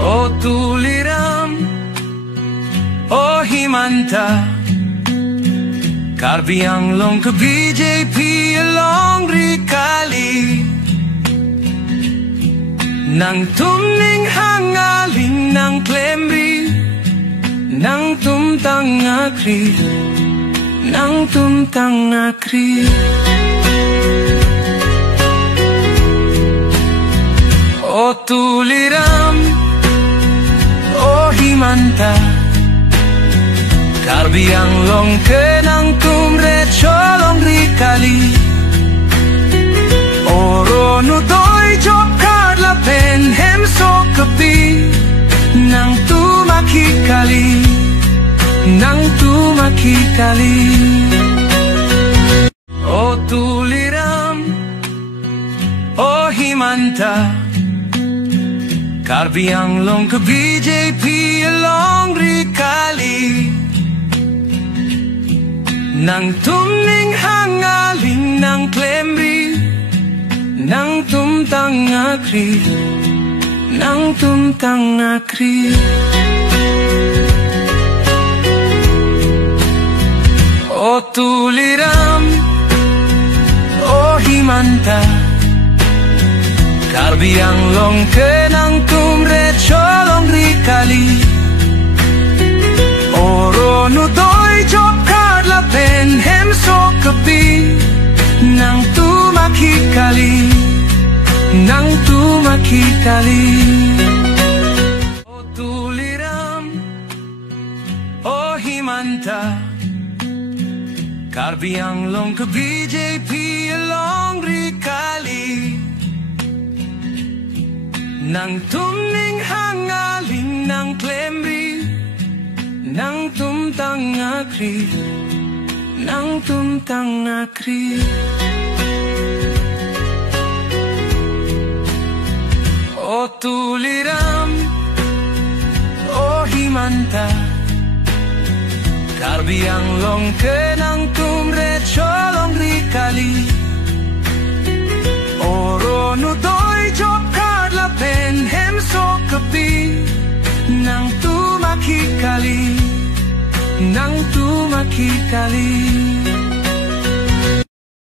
O tuliram, o himanta, Karbiang long ke BJP along rikali, nang tumning hangaling nang klemri, nang tumtang akri, nang tumtang akri. O tuliram, o himanta, Karbiang long ke nang tumre cholong rikali, oro no doi job card la pen hem so kapi, nang tumaki kali, nang tumaki kali. O tuliram, o himanta, Karbiang long ke BJP along rikali, nang tumning hangaling nang klemri, nang tumtang akri, nang tumtang akri. O tuliram, o himanta, Karbiang long ke nang tumre cholong rikali, oro no doi job card la pen hem so kapi, nang tumaki kali, nang tumaki kali. O tuliram, o himanta, Karbiang long ke BJP along rikali, nang tumning hangaling nang klemri, nang tumtang akri, nang tumtang akri. O tuliram, o himanta, Karbiang long ke nang tumre cholong rikali, oro no doi job card la pen hem so kapi, nang tumaki kali, nang tumaki kali.